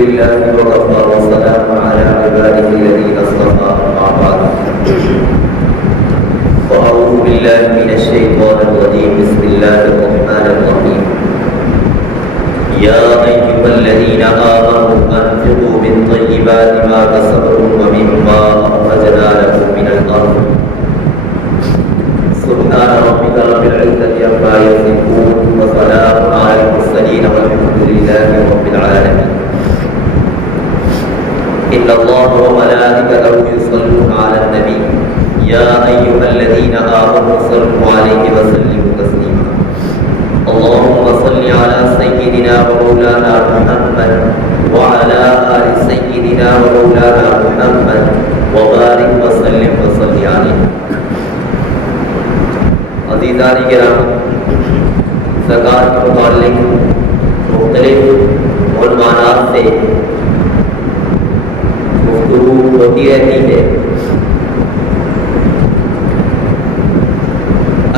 لله وكفى والسلام على عباده الذين اصطفى أما بعد فأعوذ بالله من الشيطان الرجيم بسم الله الرحمن الرحيم يا أيها الذين آمنوا أنفقوا من طيبات ما كسبتم ومما أخرجنا لكم من الأرض سبحان ربك رب العزة عما يصفون وسلام على المرسلين والحمد لله رب العالمين إن الله وملائكته يصلون على النبي يا أيها الذين آمنوا صلوا عليه وسلموا تسليما اللهم صل على سيدنا ومولانا محمد وعلى آل سيدنا ومولانا محمد وبارك وسلم وصل عليه. عزیزان کرام، زکوٰۃ کے متعلق مختلف عنوانات سے گفتگو ہوتی رہتی ہے.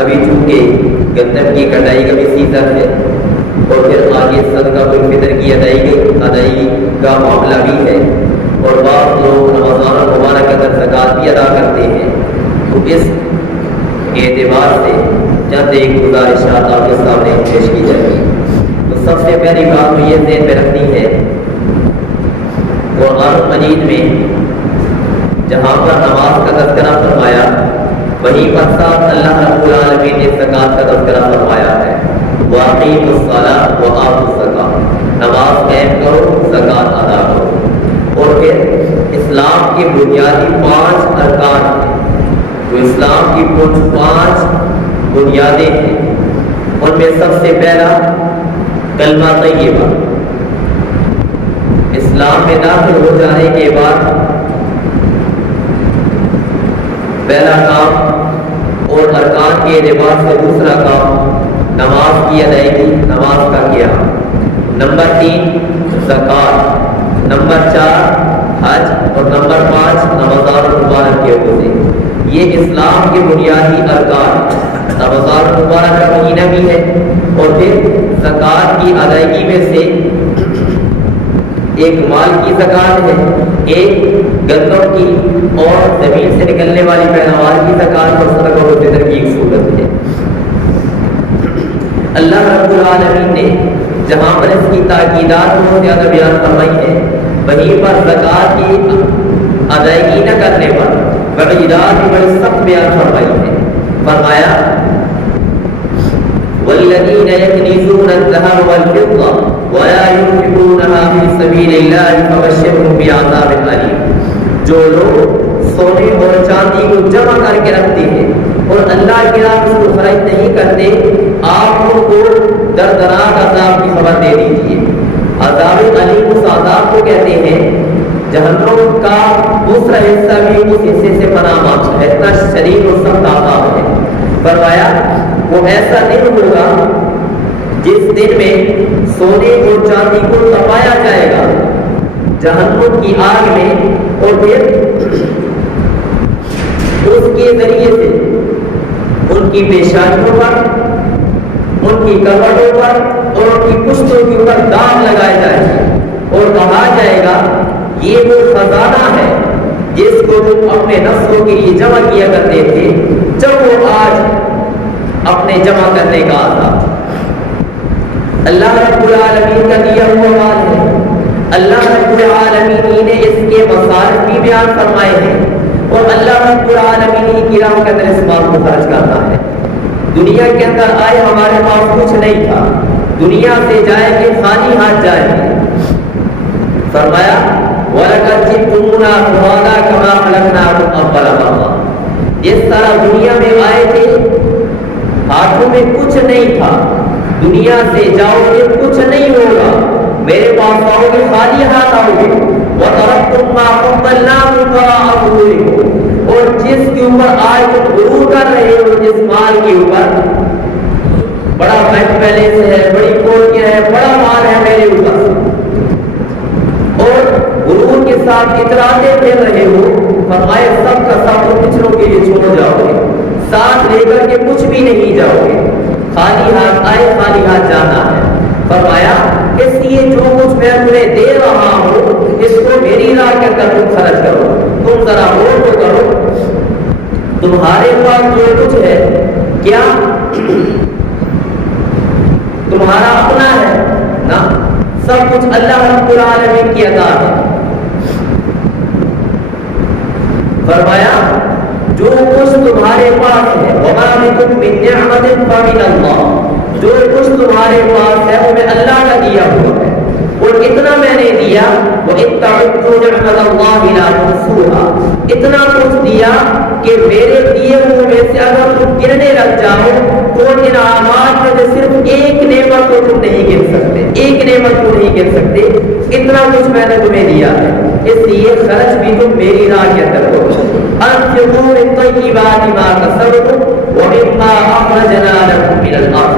ابھی چونکہ گندم کی کٹائی کا بھی سیزن ہے اور پھر آگے صدقہ الفطر کی ادائیگی کا معاملہ بھی ہے اور بعض لوگ رمضان المبارک کا زکوٰۃ بھی ادا کرتے ہیں. تو اس اعتبار سے چند ایک گزارشات آپ کے سامنے پیش کی جائیں گی. تو سب سے پہلی بات تو یہ ذہن میں رکھنی ہے، قرآن مجید میں جہاں پر نماز کا تذکرہ فرمایا وہیں پر ساتھ اللہ رب العالمین نے زکوٰۃ کا تذکرہ فرمایا ہے. وَأَقِیمُوا الصَّلَاةَ وَآتُوا الزَّکَاةَ، نماز قائم کرو، زکوٰۃ ادا کرو. اور پھر اسلام کی بنیادی 5 ارکان ہیں. تو اسلام کی کچھ 5 بنیادیں ہیں. ان میں سب سے پہلا کلمہ طیبہ. اسلام میں داخل ہو جانے کے بعد پہلا کام اور ارکان کے اعتبار سے دوسرا کام نماز کی ادائیگی، نماز کا قیام. نمبر 3 زکوٰۃ. نمبر 4 حج. اور نمبر 5 رمضان المبارک کے روزے. یہ اسلام کے بنیادی ارکان. رمضان المبارک کا مہینہ بھی ہے اور پھر زکوٰۃ کی ادائیگی میں سے ایک مال کی زکوٰۃ ہے، ایک گندم کی اور زمین سے نکلنے والی پیداوار کی زکوٰۃ اور صدقہ الفطر کی ایک صورت ہے. اللہ رب العالمین نے جہاں پر اس کی تاکیدات بہت زیادہ بیان فرمائی ہے وہیں پر زکوٰۃ کی ادائیگی نہ کرنے پر وعیدات بھی بڑے سخت بیان فرمائی ہے. فرمایا والذین یکنزون الذهب والفضة ولا ينفقونها في سبيل الله فبشرهم بعذاب أليم. جو لوگ سونے اور چاندی کو جمع کر کے رکھتے ہیں اور اللہ کی راہ میں اس کو خرچ نہیں کرتے، آپ ان کو دردناک عذاب کی خبر دے دیجیے. عذاب علیم اس عذاب کو کہتے ہیں جہنم کا دوسرا حصہ بھی اس حصے سے پناہ مانگتا ہے، اتنا شدید اور سخت عذاب ہے. فرمایا وہ ایسا دن ہوگا جس دن میں سونے اور چاندی کو تپایا جائے گا جہنم کی آگ میں اور پھر اس کے ذریعے سے ان کی پیشانیوں پر، ان کی کمروں پر اور ان کی پشتوں کے اوپر داغ لگائے جائے گا اور کہا جائے گا یہ وہ خزانہ ہے جس کو تم اپنے نفسوں کے لیے جمع کیا کرتے تھے، جب وہ آج اپنے جمع کرنے کا عذاب. اللہ رب العالمین کا دیا ہوا مال ہے. اللہ رب العالمین نے اس کے مصارف بھی بیان فرمائے ہیں اور اللہ رب العالمین کی راہ کے اندر اس مال کو خرچ کرتا ہے. دنیا کے اندر آئے ہمارے پاس کچھ نہیں تھا، دنیا سے جائیں گے خالی ہاتھ جائیں گے. فرمایا وَلَقَدْ جِئْتُمُونَا فُرَادَىٰ كَمَا خَلَقْنَاكُمْ أَوَّلَ مَرَّةٍ. جس طرح دنیا میں آئے تھے ہاتھوں میں کچھ نہیں تھا، دنیا سے جاؤ گے کچھ نہیں ہوگا، میرے پاس آؤ گے خالی ہاتھ آؤ گے. وَتَرَكْتُم مَّا فَضَّلْنَاكُمْ وَرَاءَ ظُهُورِكُمْ. اور جس کے اوپر آج تم غرور کر رہے ہو، جس مال کے اوپر بڑا بینک بیلنس ہے، بڑی کوٹیاں ہیں، بڑا مال ہے میرے اوپر، اور غرور کے ساتھ اتراتے پھر رہے ہو، فرمائے سب کا سب پچھڑوں کے لیے چھوڑ جاؤ گے، ساتھ لے کر کے کچھ بھی نہیں جاؤ گے. خالی ہاتھ آئے خالی ہاتھ جانا ہے. فرمایا اس لیے جو کچھ میں تمہیں دے رہا ہوں اس کو میری راہ کے اندر تم خرچ کرو. تم ذرا غور تو کرو, تمہارے پاس جو کچھ ہے کیا تمہارا اپنا ہے نا؟ سب کچھ اللہ رب العالمین کی عطا ہے. فرمایا جو کچھ تمہارے پاس ہے وما بکم من نعمت فمن اللہ, جو کچھ تمہارے پاس ہے وہ میں اللہ کا دیا ہوا ہے, اور اتنا میں نے دیا وَإِن تَعُدُّوا نِعْمَتَ اللَّهِ لَا تُحْصُوهَا, اتنا کچھ دیا کہ میرے دیے ہوئے میں سے اگر تم گننے لگ جاؤ تو انعامات میں سے صرف ایک نعمت کو تم نہیں گن سکتے, ایک نعمت کو نہیں گن سکتے. اتنا کچھ میں نے تمہیں دیا ہے, اس لیے خرچ بھی تم میری راہ کے اندر کرو. انفقوا من طیبات ما کسبتم ومما اخرجنا لكم من الارض,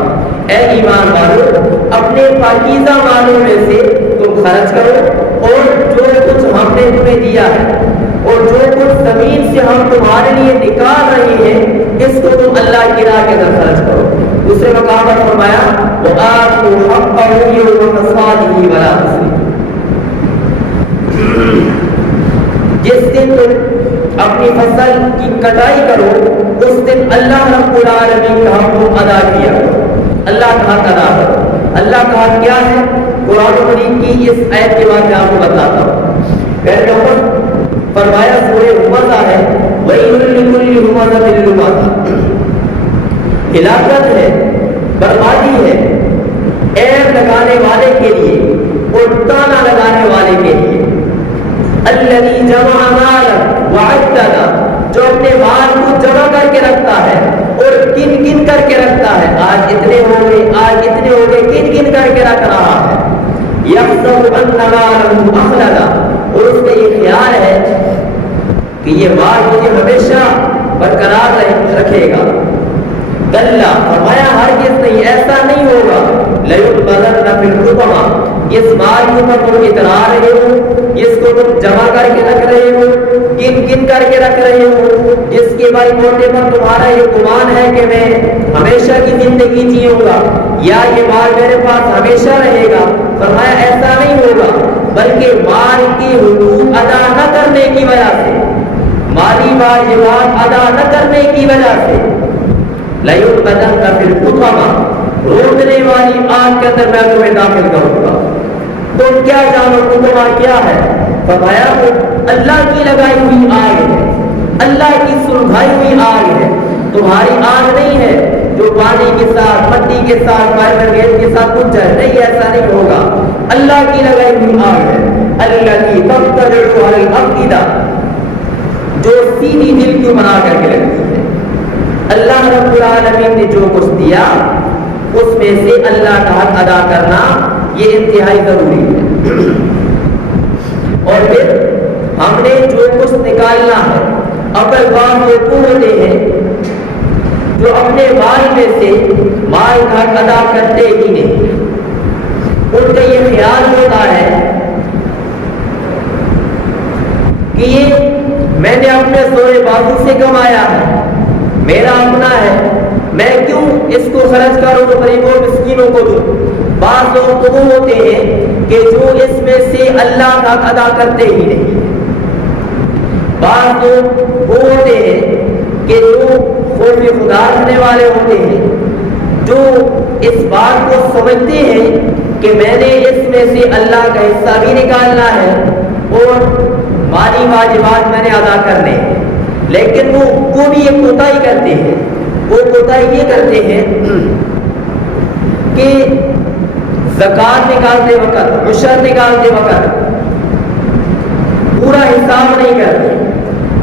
اے ایمان والو اپنے پاکیزہ مالوں میں سے تم خرچ کرو, اور جو کچھ ہم نے تمہیں دیا ہے اور جو کچھ زمین سے ہم تمہارے لیے نکال رہے ہیں اس کو تم اللہ کی راہ کے اندر خرچ کرو. دوسرے مقام پر فرمایا وآتوا حقه يوم حصاده ولا تسرفوا, جس دن تم اپنی فصل کی کٹائی کرو اس دن اللہ رب العالمین کا حق ادا کیا کرو, اللہ کا حق ادا کرو. اللہ کا حق کیا ہے؟ قرآن کریم کی اس آیت کے بعد میں آپ کو بتاتا ہوں. پہلے نمبر فرمایا سورہ ہمزہ ہے وَيْلٌ لِكُلِّ ہُمَزَةٍ لُمَزَةٍ, ہلاکت ہے, بربادی ہے عیب لگانے والے کے لیے اور تانا لگانے والے کے لیے. الذی جمع مالا وعددا, جو اپنے مال کو جمع کر کے رکھتا ہے اور گن گن کر کے رکھتا ہے, آج اتنے ہو گئے آج اتنے ہو گئے گن گن کر کے رکھ رہا ہے. یحسب ان مالہ اخلدا, اور اس کا یہ خیال ہے کہ یہ مال مجھے ہمیشہ برقرار رکھے گا. کلا, فرمایا ہرگز نہیں, ایسا نہیں ہوگا. لَيُنبَذَنَّ فِي الْحُطَمَةِ, اس مال کو تم اترا رہے ہو, جس کو تم جمع کر کے رکھ رہے ہو, گن گن کر کے رکھ رہے ہو, جس کے بھائی موٹے پر تمہارا یہ گمان ہے کہ میں ہمیشہ کی زندگی جیوں گا یا یہ مال میرے پاس ہمیشہ رہے گا. فرمایا ایسا نہیں ہوگا, بلکہ مال کی حقوق ادا نہ کرنے کی وجہ سے, مالی واجبات ادا نہ کرنے کی وجہ سے لَيُنبَذَنَّ فِي الْحُطَمَةِ, روکنے والی آگ کے اندر میں تمہیں داخل کروں گا. تم کیا جانو حکمہ کیا ہے؟ فرمایا وہ اللہ کی لگائی ہوئی آگ ہے, اللہ کی سلجھائی ہوئی آگ ہے, تمہاری آگ نہیں ہے جو پانی کے ساتھ مٹی کے ساتھ فائبر گیس کے ساتھ کچھ جائے, نہیں ایسا نہیں ہوگا. اللہ کی لگائی ہوئی آگ ہے. الذی تطلع علی الافئدہ, جو سیدھی دل کیوں بنا کر کے رکھتی ہے. اللہ رب العالمین نے جو کچھ دیا اس میں سے اللہ کا حق ادا کرنا یہ انتہائی ضروری ہے. اور پھر ہم نے جو کچھ نکالنا ہے, اگر بعض لوگ ہوتے ہیں جو اپنے مال میں سے مال کا حق ادا کرتے ہی نہیں, ان کا یہ خیال ہوتا ہے کہ یہ میں نے اپنے زور بازو سے کمایا ہے, میرا اپنا ہے, میں کیوں اس کو خرچ کروں تو غریبوں مسکینوں کو دوں. بعض لوگ تو وہ ہوتے ہیں کہ جو اس میں سے اللہ کا حق ادا کرتے ہی نہیں. بعض لوگ وہ ہوتے ہیں کہ جو خوف خدا رکھنے والے ہوتے ہیں, جو اس بات کو سمجھتے ہیں کہ میں نے اس میں سے اللہ کا حصہ بھی نکالنا ہے اور مالی واجبات میں نے ادا کرنے ہیں, لیکن وہ بھی ایک کوتاہی کرتے ہیں. وہ کوتاہی یہ کرتے ہیں کہ زکات نکالتے وقت, عشر نکالتے وقت پورا حساب نہیں کرتے,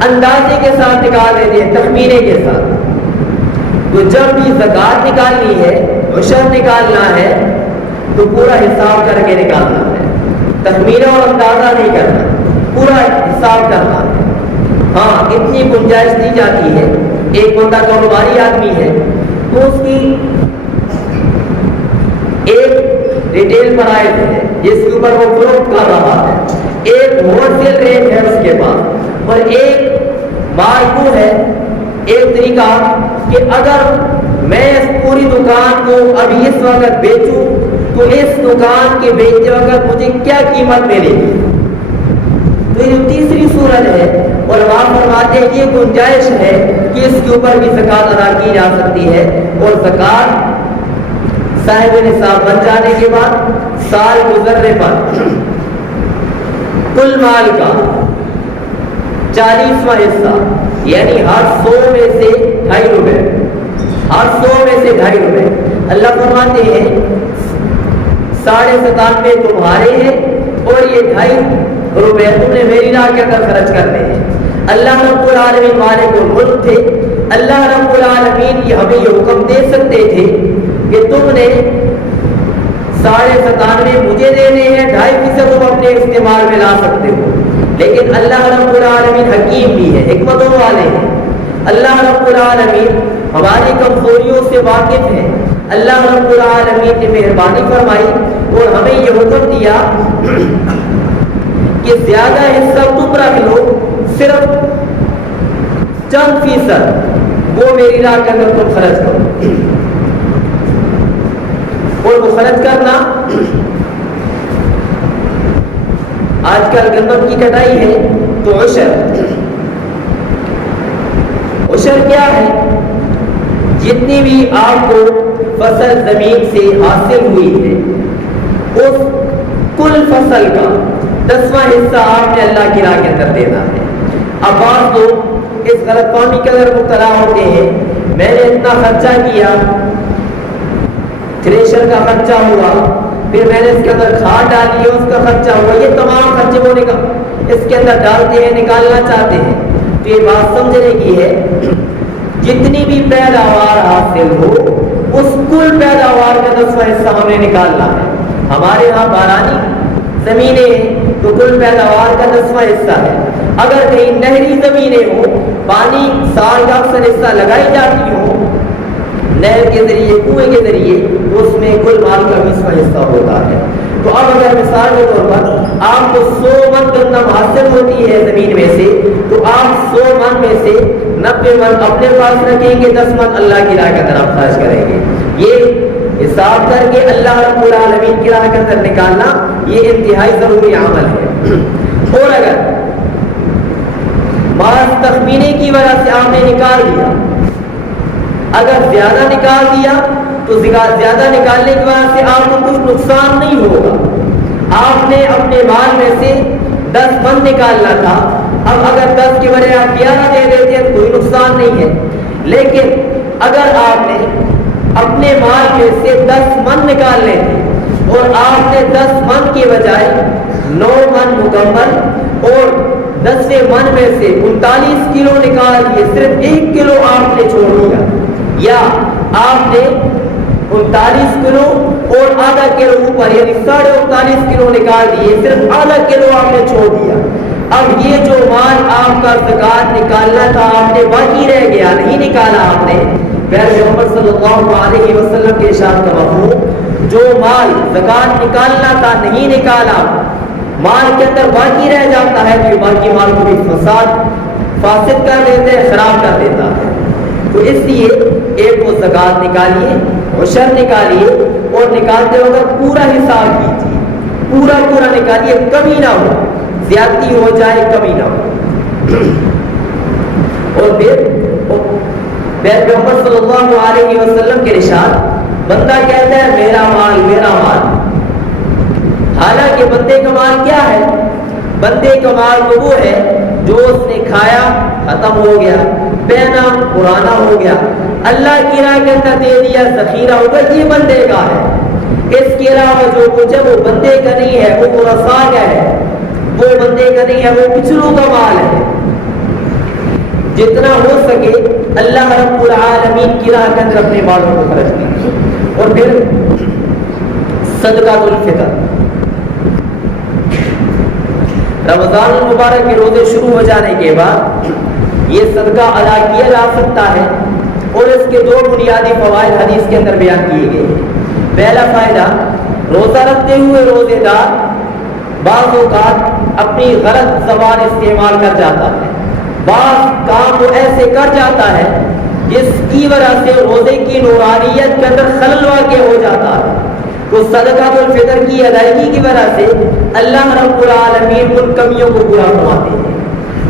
اندازے کے ساتھ نکال دیتے ہیں, تخمینے کے ساتھ. تو جب بھی زکات نکالنی ہے, عشر نکالنا ہے تو پورا حساب کر کے نکالنا ہے, تخمینہ اور اندازہ نہیں کرنا, پورا حساب کرنا ہے. ہاں اتنی گنجائش دی جاتی ہے, ایک بندہ کاروباری آدمی ہے تو اس کی ایک ریٹیل پرائز ہے جس کے اوپر وہ فروخت کر رہا ہے, ایک ہول سیل ریٹ ہے اس کے پاس, اور ایک مال کو ہے ایک طریقہ کہ اگر میں اس پوری دکان کو ابھی اس وقت بیچوں تو تو اس دکان کے بیچتے وقت مجھے کیا قیمت ملے گی؟ تو یہ جو تیسری صورت ہے اور وہاں فرماتے ہیں یہ گنجائش ہے کہ اس کے اوپر بھی زکوٰۃ ادا کی جا سکتی ہے، اور زکوٰۃ صاحب نصاب بن جانے کے بعد سال گزرنے پر کل مال کا 40واں حصہ، یعنی ہر 100 میں سے 2.5 روپے، ہر 100 میں سے 2.5 روپے اللہ فرماتے ہیں 97.5 تمہارے ہیں اور یہ 2.5 روپے تم نے میری راہ کے اندر خرچ کرنے ہیں۔ اللہ رب العالمین مالک الملک تھے، اللہ رب العالمین یہ ہمیں یہ حکم دے سکتے تھے کہ تم نے 97.5 مجھے دینے ہیں، 2.5% تم اپنے استعمال میں لا سکتے ہو، لیکن اللہ رب العالمین حکیم بھی ہے، حکمتوں والے ہیں۔ اللہ رب العالمین ہماری کمزوریوں سے واقف ہے، اللہ رب العالمین نے مہربانی فرمائی اور ہمیں یہ حکم دیا کہ زیادہ حصہ تم رکھ لو، صرف چند فیصد وہ میری راہ کے اندر تم خرچ کرو، اور وہ خرچ کرنا آج کل گندم کی کٹائی ہے تو عشر کیا ہے؟ جتنی بھی آپ کو فصل زمین سے حاصل ہوئی ہے اس کل فصل کا 10واں حصہ آپ نے اللہ کی راہ کے اندر دینا ہے۔ اب بعض لوگ اس غلط فہمی کے اندر مبتلا ہوتے ہیں، میں نے اتنا خرچہ کیا، تھریشر کا خرچہ ہوا، پھر میں نے اس کے اندر کھاد ڈالی ہے، اس کا خرچہ ہوا، یہ تمام خرچے وہ اس کے اندر ڈالتے ہیں، نکالنا چاہتے ہیں۔ تو یہ بات سمجھنے کی ہے، جتنی بھی پیداوار حاصل ہو اس کل پیداوار کا 10واں حصہ ہمیں نکالنا ہے۔ ہمارے یہاں بارانی زمینیں ہیں تو کل پیداوار کا 10واں حصہ ہے۔ اگر کہیں نہری زمینیں ہوں، پانی سال کا اکثر حصہ لگائی جاتی ہوں نہر کے ذریعے، کنویں کے ذریعے، تو اس میں کل مال کا 20واں حصہ ہوتا ہے۔ تو اب اگر مثال کے طور پر آپ کو 100 من گندم حاصل ہوتی ہے زمین میں سے، تو آپ 100 من میں سے 90 من اپنے پاس رکھیں گے، 10 من اللہ کی راہ کے اندر آپ خرچ کریں گے۔ یہ حساب کر کے اللہ رب العالمین کی راہ کے اندر نکالنا یہ انتہائی ضروری عمل ہے۔ اور اگر بعض تخمینے کی وجہ سے آپ نے نکال دیا، اگر زیادہ نکال دیا تو زیادہ نکالنے کی وجہ سے آپ کو کچھ نقصان نہیں ہوگا۔ آپ نے اپنے مال میں سے 10 من نکالنا تھا، اب اگر 10 کے بجائے آپ 11 دے دیتے ہیں تو کوئی نقصان نہیں ہے۔ لیکن اگر آپ نے اپنے مال میں سے 10 من نکالنے تھے اور آپ نے 10 من کے بجائے 9 من مکمل اور 10ویں من میں سے 39 کلو نکال دیے، صرف 1 کلو آپ نے چھوڑ دیا، یا آپ نے 39 کلو اور آدھا کلو اوپر یعنی 39.5 کلو نکال دیے، صرف آدھا کلو آپ نے چھوڑ دیا۔ اب یہ جو مال آپ کا زکوٰۃ نکالنا تھا آپ نے باقی رہ گیا، نہیں نکالا آپ نے، پیغمبر صلی اللہ علیہ وسلم کے ارشاد کا مفہوم، جو مال زکوٰۃ نکالنا تھا نہیں نکالا، مال کے اندر باقی رہ جاتا ہے، تو باقی مال کو بھی فاسد کر دیتے ہیں، خراب کر دیتا ہے۔ تو اس لیے ایک وہ زکوٰۃ نکالیے، عشر نکالیے، اور نکالتے وقت پورا حساب کیجیے، پورا نکالیے، کمی نہ ہو، زیادتی ہو جائے کمی نہ ہو۔ اور پھر پیغمبر صلی اللہ علیہ وسلم کے ارشاد، بندہ کہتا ہے میرا مال، حالانکہ بندے کا مال کیا ہے؟ بندے کا مال تو وہ ہے جو اس نے کھایا ختم ہو گیا، پہنا پرانا ہو گیا، اللہ کی راہ کے اندر دے دیا، ذخیرہ ہوگا، یہ بندے کا ہے۔ اس کے علاوہ جو کچھ ہے وہ بندے کا نہیں ہے، وہ ورثاء کا ہے، وہ بندے کا نہیں ہے، وہ پچھلوں کا مال ہے۔ جتنا ہو سکے اللہ رب العالمین کی راہ کے اندر اپنے مالوں کو خرچ کیجیے۔ اور پھر صدقۃ الفطر، رمضان المبارک کے روزے شروع ہو جانے کے بعد یہ صدقہ ادا کیا جا سکتا ہے، اور اس کے 2 بنیادی فوائد حدیث کے اندر بیان کیے گئے۔ پہلا فائدہ، روزہ رکھتے ہوئے روزے دار بعض اوقات اپنی غلط زبان استعمال کر جاتا ہے، بعض کام وہ ایسے کر جاتا ہے جس کی وجہ سے روزے کی نورانیت کے اندر خلل واقع ہو جاتا ہے۔ تو صدقۃ الفطر کی ادائیگی کی وجہ سے اللہ رب العالمین ان کمیوں کو پورا فرماتے ہیں۔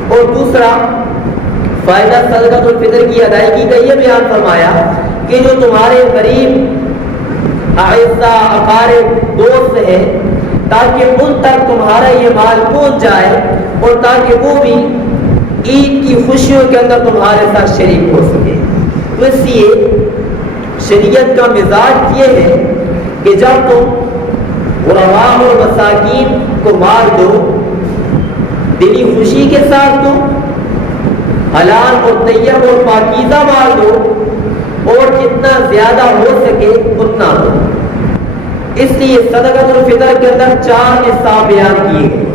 اور دوسرا فائدہ صدقۃ الفطر کی ادائیگی کا یہ بیان فرمایا کہ جو تمہارے قریب اعزاء اقارب دوست ہیں تاکہ ان تک تمہارا یہ مال پہنچ جائے اور تاکہ وہ بھی عید کی خوشیوں کے اندر تمہارے ساتھ شریک ہو سکے۔ تو اس لیے شریعت کا مزاج یہ ہے کہ جب تم غرباء اور مساکین کو مال دو دلی خوشی کے ساتھ دو، حلال اور طیب اور پاکیزہ مال دو، اور جتنا زیادہ ہو سکے اتنا دو۔ اس لیے صدقۃ الفطر کے اندر 4 نصاب بیان کیے گئے۔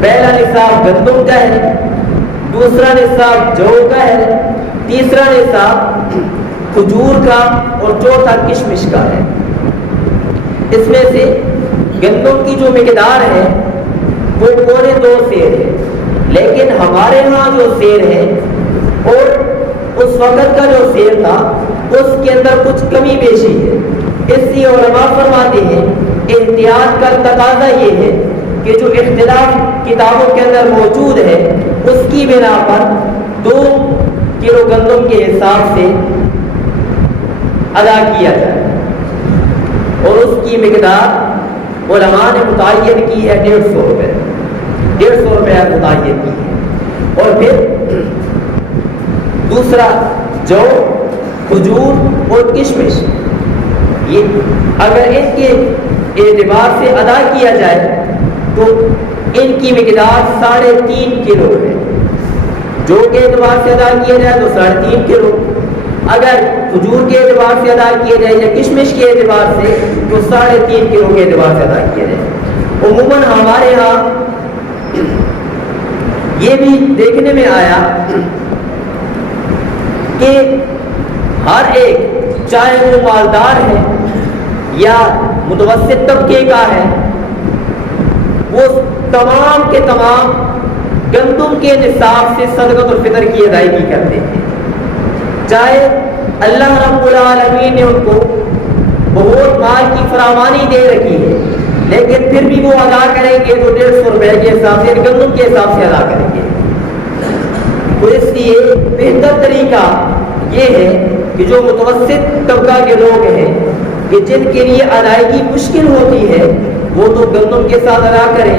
پہلا نصاب گندم کا ہے، دوسرا نصاب جو کا ہے، تیسرا نصاب کھجور کا، اور چوتھا کشمش کا ہے۔ اس میں سے گندم کی جو مقدار ہے وہ 2.25 سیر ہے، لیکن ہمارے ہاں جو سیر ہے اور اس وقت کا جو سیر تھا اس کے اندر کچھ کمی بیشی ہے۔ اس لیے علماء فرماتے ہیں احتیاط کا تقاضا یہ ہے کہ جو اختلاف کتابوں کے اندر موجود ہے اس کی بنا پر 2 کلو گندم کے حساب سے ادا کیا جائے، اور اس کی مقدار علماء نے متعین کی ہے 150 روپے، 150 روپے متعین کی ہے۔ اور پھر دوسرا جو کھجور اور کشمش، یہ اگر ان کے اعتبار سے ادا کیا جائے تو ان کی مقدار 3.5 کلو ہے۔ جو کے اعتبار سے ادا کیا جائے تو 3.5 کلو، اگر کھجور کے اعتبار سے ادا کیا جائے یا کشمش کے اعتبار سے تو 3.5 کلو کے اعتبار سے ادا کیا جائے۔ عموماً ہمارے ہاں یہ بھی دیکھنے میں آیا کہ ہر ایک چاہے وہ مالدار ہے یا متوسط طبقے کا ہے وہ تمام کے تمام گندم کے نصاب سے صدقۃ الفطر کی ادائیگی کرتے ہیں، چاہے اللہ رب العالمین نے ان کو بہت مال کی فراوانی دے رکھی ہے لیکن پھر بھی وہ ادا کریں گے تو 150 روپے کے حساب سے گندم کے حساب سے ادا کریں گے۔ تو اس لیے بہتر طریقہ یہ ہے کہ جو متوسط طبقہ کے لوگ ہیں کہ جن کے لیے ادائیگی مشکل ہوتی ہے وہ تو گندم کے ساتھ ادا کریں،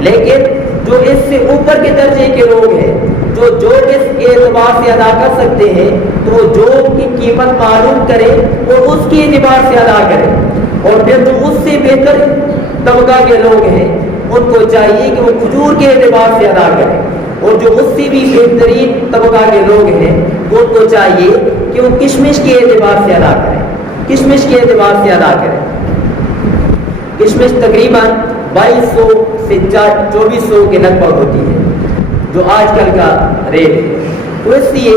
لیکن جو اس سے اوپر کے درجے کے لوگ ہیں جو اس اعتبار سے ادا کر سکتے ہیں تو وہ جو کی قیمت معلوم کریں اور اس کے اعتبار سے ادا کریں، اور پھر جو اس سے بہتر طبقہ کے لوگ ہیں ان کو چاہیے کہ وہ کھجور کے اعتبار سے ادا کریں، اور جو اس سے بھی بہترین طبقہ کے لوگ ہیں ان کو چاہیے کہ وہ کشمش کے اعتبار سے ادا کریں، کشمش کے اعتبار سے ادا کریں۔ کشمش تقریباً 2200 سے 2400 کے لگ بھگ ہوتی ہے جو آج کل کا ریٹ ہے۔ تو اس لیے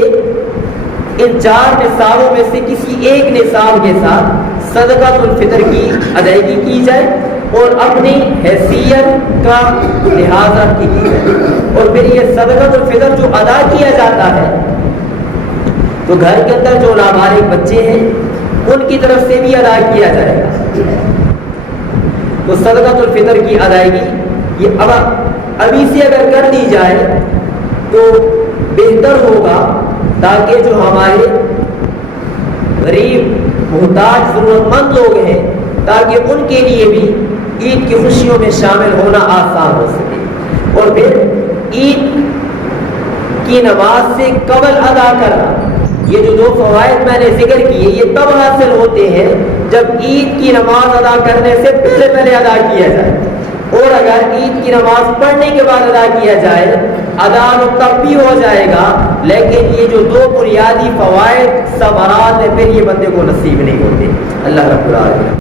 ان 4 نصابوں میں سے کسی ایک نصاب کے ساتھ صدقۃ الفطر کی ادائیگی کی جائے اور اپنی حیثیت کا لحاظ رکھ کی جائے، اور پھر یہ صدقۃ الفطر جو ادا کیا جاتا ہے تو گھر کے اندر جو نابالغ بچے ہیں ان کی طرف سے بھی ادا کیا جائے گا۔ تو صدقۃ الفطر کی ادائیگی یہ ابھی سے اگر کر دی جائے تو بہتر ہوگا، تاکہ جو ہمارے غریب محتاج ضرورت مند لوگ ہیں تاکہ ان کے لیے بھی عید کی خوشیوں میں شامل ہونا آسان ہو سکے، اور پھر عید کی نماز سے قبل ادا کرنا، یہ جو 2 فوائد میں نے ذکر کیے یہ تب حاصل ہوتے ہیں جب عید کی نماز ادا کرنے سے پہلے ادا کیا جائے، اور اگر عید کی نماز پڑھنے کے بعد ادا کیا جائے ادا تب بھی ہو جائے گا، لیکن یہ جو 2 بنیادی فوائد ثمرات ہیں پھر یہ بندے کو نصیب نہیں ہوتے۔ اللہ رب العالمین